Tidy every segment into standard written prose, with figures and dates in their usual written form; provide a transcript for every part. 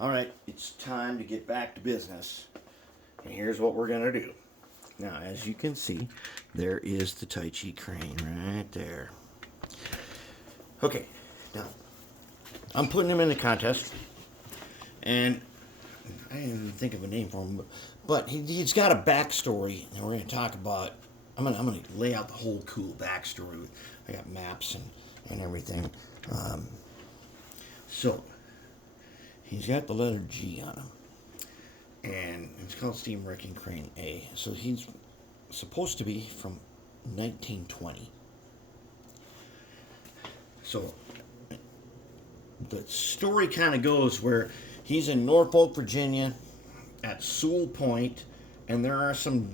Alright, it's time to get back to business. And here's what we're going to do. Now, as you can see, there is the Tai Chi crane right there. Okay, now, I'm putting him in the contest. And I didn't even think of a name for him. But he's got a backstory. And we're going to talk about... I'm gonna lay out the whole cool backstory. I got maps and everything. So... he's got the letter G on him, and it's called Steam Wrecking Crane A. So he's supposed to be from 1920. So the story kind of goes where he's in Norfolk, Virginia, at Sewell Point, and there are some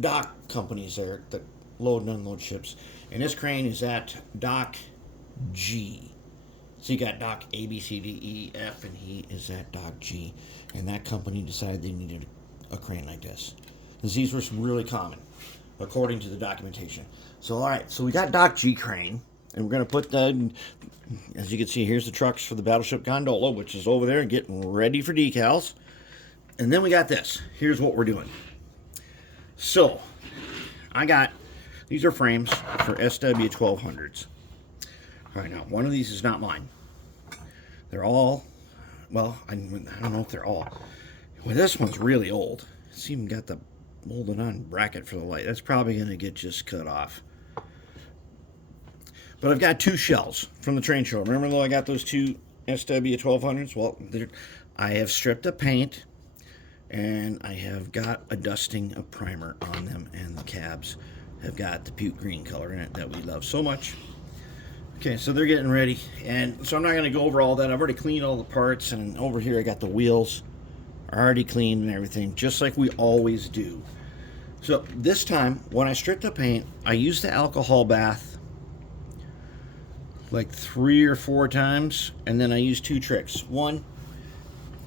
dock companies there that load and unload ships. And this crane is at Dock G. So you got Dock A, B, C, D, E, F, and he is at Dock G. And that company decided they needed a crane like this. Because these were really common, according to the documentation. So, all right, so we got Dock G crane. And we're going to put the, as you can see, here's the trucks for the Battleship Gondola, which is over there getting ready for decals. And then we got this. Here's what we're doing. So, these are frames for SW1200s. All right, now, one of these is not mine. They're all, well, I don't know if they're all. Well, this one's really old. It's even got the molded on bracket for the light. That's probably going to get just cut off. But I've got two shells from the train show. Remember, though, I got those two SW1200s? Well, I have stripped the paint, and I have got a dusting of primer on them, and the cabs have got the puke green color in it that we love so much. Okay, so they're getting ready, and so I'm not going to go over all that. I've already cleaned all the parts, and over here I got the wheels already cleaned and everything, just like we always do. So this time, when I stripped the paint, I used the alcohol bath like 3 or 4 times, and then I used 2 tricks. One,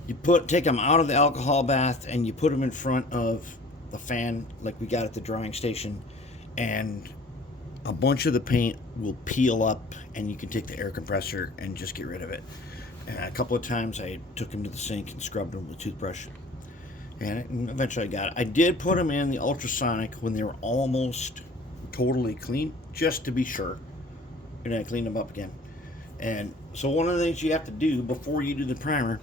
you take them out of the alcohol bath, and you put them in front of the fan like we got at the drying station, and a bunch of the paint will peel up, and you can take the air compressor and just get rid of it. And a couple of times I took them to the sink and scrubbed them with a toothbrush, and eventually I got it. I did put them in the ultrasonic when they were almost totally clean, just to be sure, and I cleaned them up again. And so one of the things you have to do before you do the primer,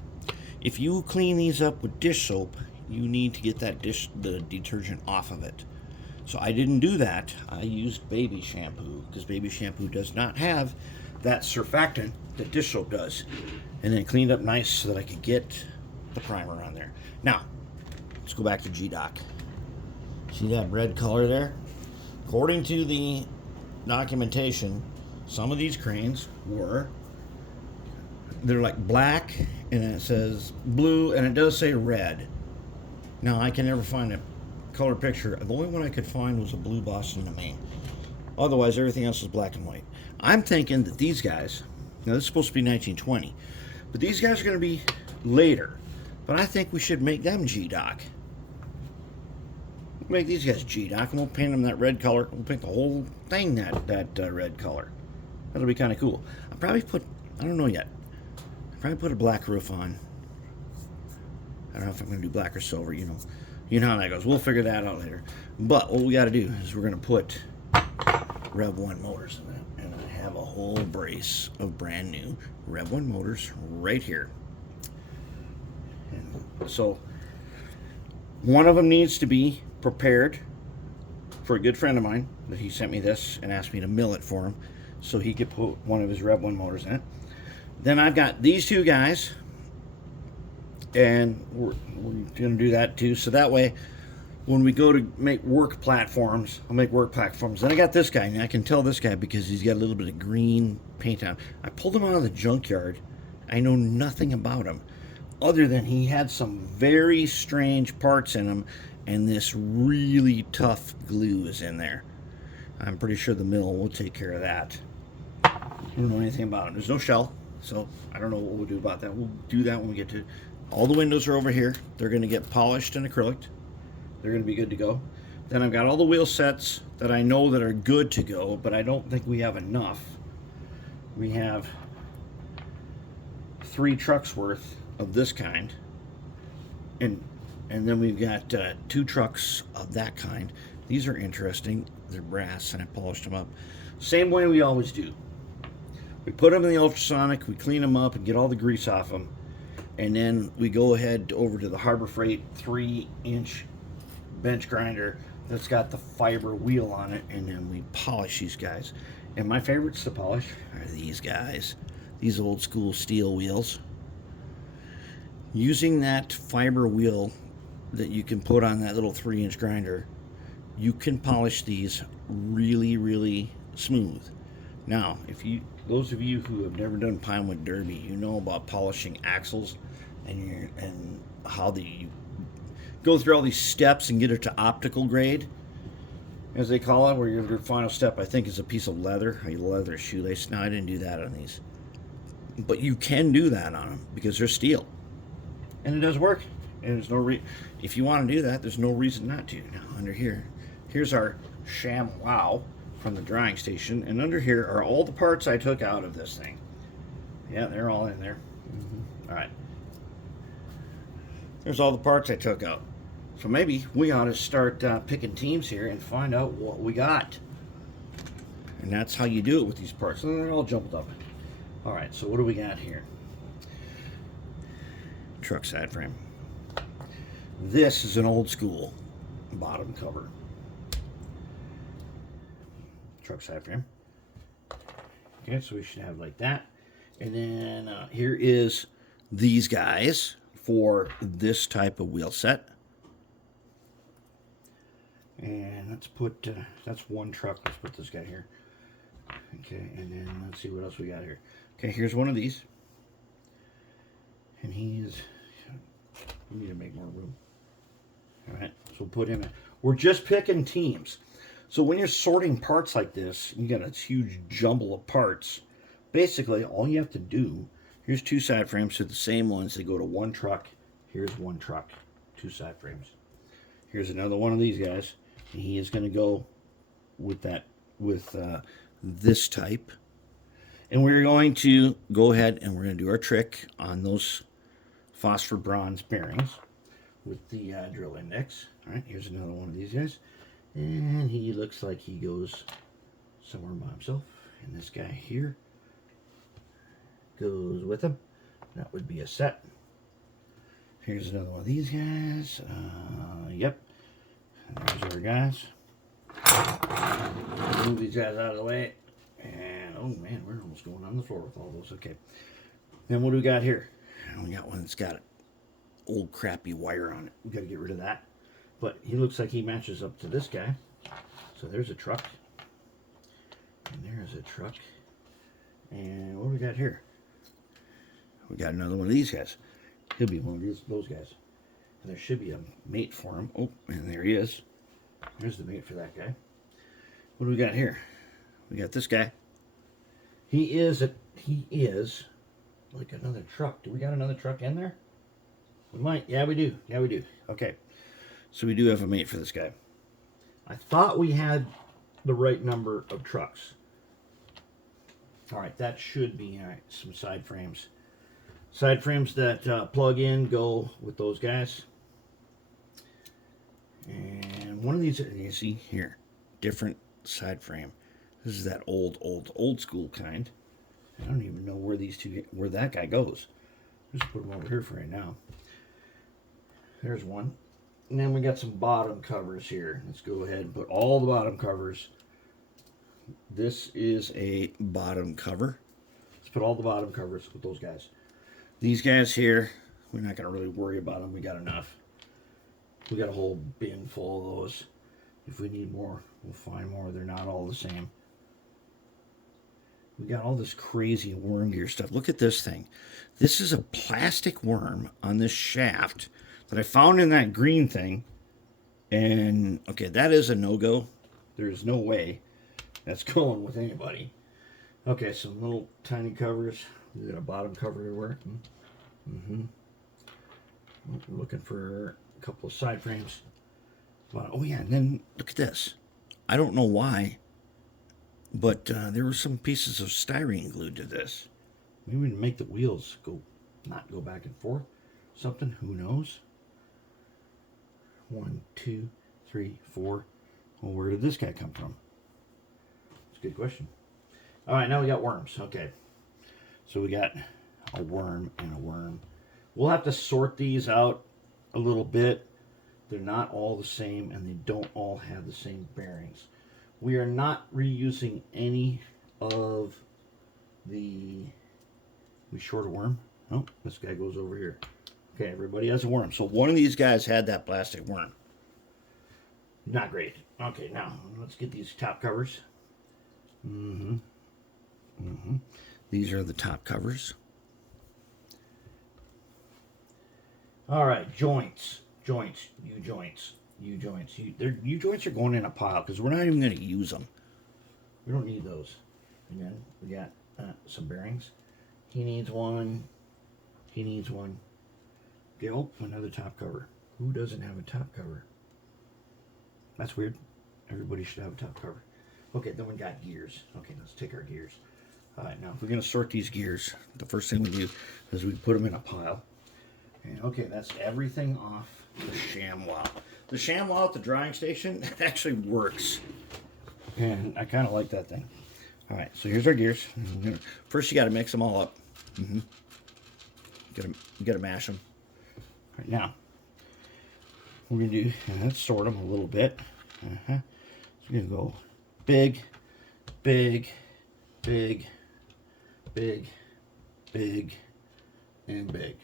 if you clean these up with dish soap, you need to get the detergent off of it. So I didn't do that. I used baby shampoo, because baby shampoo does not have that surfactant that dish soap does. And then cleaned up nice so that I could get the primer on there. Now, let's go back to G-Dock. See that red color there? According to the documentation, some of these cranes they're like black, and it says blue, and it does say red. Now, I can never find a color picture. The only one I could find was a blue Boston and Maine. Otherwise, everything else is black and white. I'm thinking that these guys, now this is supposed to be 1920, but these guys are going to be later. But I think we should make them G-Dock. We'll make these guys G-Dock, and we'll paint them that red color. We'll paint the whole thing that red color. That'll be kind of cool. I'll probably I don't know yet. I'll probably put a black roof on. I don't know if I'm going to do black or silver, you know how that goes. We'll figure that out later. But what we got to do is we're going to put Rev 1 motors in that. And I have a whole brace of brand new Rev 1 motors right here. And so one of them needs to be prepared for a good friend of mine that he sent me this and asked me to mill it for him so he could put one of his Rev 1 motors in it. Then I've got these two guys, and we're going to do that too. So that way, when we go to make work platforms, I'll make work platforms. Then I got this guy, and I can tell this guy because he's got a little bit of green paint on. I pulled him out of the junkyard. I know nothing about him, other than he had some very strange parts in him, and this really tough glue is in there. I'm pretty sure the mill will take care of that. I don't know anything about him. There's no shell, so I don't know what we'll do about that. We'll do that when we get to it. All the windows are over here. They're going to get polished and acrylic. They're going to be good to go. Then I've got all the wheel sets that I know that are good to go, but I don't think we have enough. We have 3 trucks worth of this kind, and then we've got 2 trucks of that kind. These are interesting. They're brass, and I polished them up. Same way we always do. We put them in the ultrasonic, we clean them up and get all the grease off them, and then we go ahead over to the Harbor Freight 3-inch bench grinder that's got the fiber wheel on it, and then we polish these guys. And my favorites to polish are these guys, these old school steel wheels. Using that fiber wheel that you can put on that little 3-inch grinder, you can polish these really, really smooth. Now, those of you who have never done Pinewood Derby, you know about polishing axles and how you go through all these steps and get it to optical grade, as they call it, where your final step, I think, is a piece of leather, a leather shoelace. Now, I didn't do that on these, but you can do that on them because they're steel, and it does work. And there's no if you want to do that, there's no reason not to. Now, under here, here's our sham wow from the drying station, and under here are all the parts I took out of this thing. Yeah, they're all in there. All right, there's all the parts I took out. So maybe we ought to start picking teams here and find out what we got. And that's how you do it with these parts. And they're all jumbled up. All right, so what do we got here? Truck side frame. This is an old school bottom cover. Truck side frame. Okay, so we should have like that. And then here is these guys for this type of wheel set. And let's put, that's one truck. Let's put this guy here. Okay, and then let's see what else we got here. Okay, here's one of these. And we need to make more room. All right, so we'll put him in. We're just picking teams. So when you're sorting parts like this, you got a huge jumble of parts. Basically, all you have to do, here's 2 side frames, so the same ones. They go to one truck. Here's one truck, 2 side frames. Here's another one of these guys. And he is going to go with that, with this type. And we're going to go ahead and we're going to do our trick on those phosphor bronze bearings with the drill index. All right, here's another one of these guys. And he looks like he goes somewhere by himself. And this guy here goes with him. That would be a set. Here's another one of these guys. Yep. And there's our guys. Move these guys out of the way. And, oh man, we're almost going on the floor with all those. Okay. Then what do we got here? We got one that's got old crappy wire on it. We got to get rid of that. But he looks like he matches up to this guy. So there's a truck. And there's a truck. And what do we got here? We got another one of these guys. He'll be one of those guys. And there should be a mate for him. Oh, and there he is. There's the mate for that guy. What do we got here? We got this guy. He is like another truck. Do we got another truck in there? We might. Yeah, we do. Yeah, we do. Okay. So we do have a mate for this guy. I thought we had the right number of trucks. All right, that should be, all right, some side frames. Side frames that plug in go with those guys. And one of these, you see here, different side frame. This is that old school kind. I don't even know where that guy goes. Just put them over here for right now. There's one. And then we got some bottom covers here. Let's go ahead and put all the bottom covers. This is a bottom cover. Let's put all the bottom covers with those guys. These guys here, we're not going to really worry about them. We got enough. We got a whole bin full of those. If we need more, we'll find more. They're not all the same. We got all this crazy worm gear stuff. Look at this thing. This is a plastic worm on this shaft that I found in that green thing. And, okay, that is a no-go. There's no way that's going with anybody. Okay, some little tiny covers. We got a bottom cover everywhere. We're looking for a couple of side frames. Oh, yeah, and then look at this. I don't know why, but there were some pieces of styrene glued to this. Maybe we can make the wheels not go back and forth. something? Who knows? 1, 2, 3, 4. Well, where did this guy come from? That's a good question. All right, now we got worms. Okay. So we got a worm and a worm. We'll have to sort these out a little bit. They're not all the same, and they don't all have the same bearings. We are not reusing any of the... We short a worm? Oh, this guy goes over here. Okay, everybody has a worm. So one of these guys had that plastic worm. Not great. Okay, now let's get these top covers. These are the top covers. All right, joints, U-joints. U-joints are going in a pile because we're not even going to use them. We don't need those. And then we got some bearings. He needs one. He needs one. Okay, oh, another top cover. Who doesn't have a top cover? That's weird. Everybody should have a top cover. Okay, then we got gears. Okay, let's take our gears. All right, now if we're going to sort these gears, the first thing we do is we put them in a pile. And okay, that's everything off the ShamWow. The ShamWow at the drying station, it actually works. And I kind of like that thing. All right, so here's our gears. First, you got to mix them all up. You got to mash them. All right, now, we're going to do, let's sort them a little bit. So we're going to go big, big, big, big, big, and big.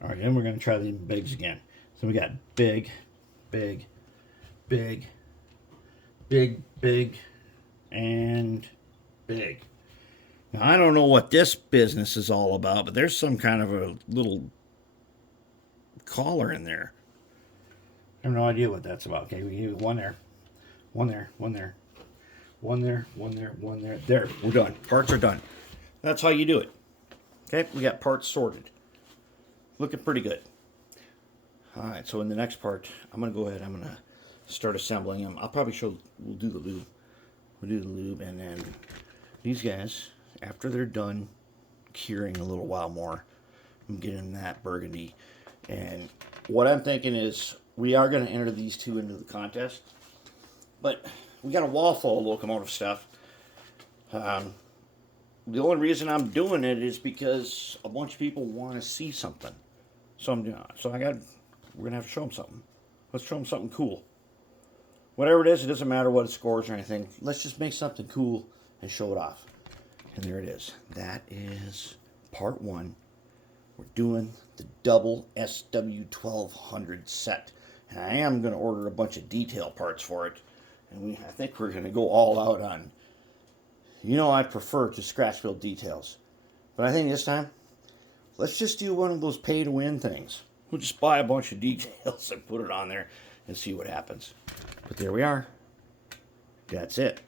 All right, then we're going to try the bigs again. So we got big, big, big, big, big, and big. Now, I don't know what this business is all about, but there's some kind of a little collar in there. I have no idea what that's about. Okay, we need one there, one there, one there, one there, one there, one there. There, we're done. Parts are done. That's how you do it. Okay, we got parts sorted. Looking pretty good. All right, so in the next part, I'm going to go ahead, I'm going to start assembling them. I'll probably show, we'll do the lube. We'll do the lube, and then these guys, after they're done curing a little while more, I'm getting that burgundy. And what I'm thinking is we are going to enter these two into the contest, but we got a wall full of locomotive stuff. The only reason I'm doing it is because a bunch of people want to see something. So we're gonna have to show them something. Let's show them something cool. Whatever it is, it doesn't matter what it scores or anything. Let's just make something cool and show it off. And there it is. That is part 1. We're doing the double SW1200 set. And I am gonna order a bunch of detail parts for it. And I think we're gonna go all out on. You know, I prefer to scratch build details. But I think this time, let's just do one of those pay-to-win things. We'll just buy a bunch of details and put it on there and see what happens. But there we are. That's it.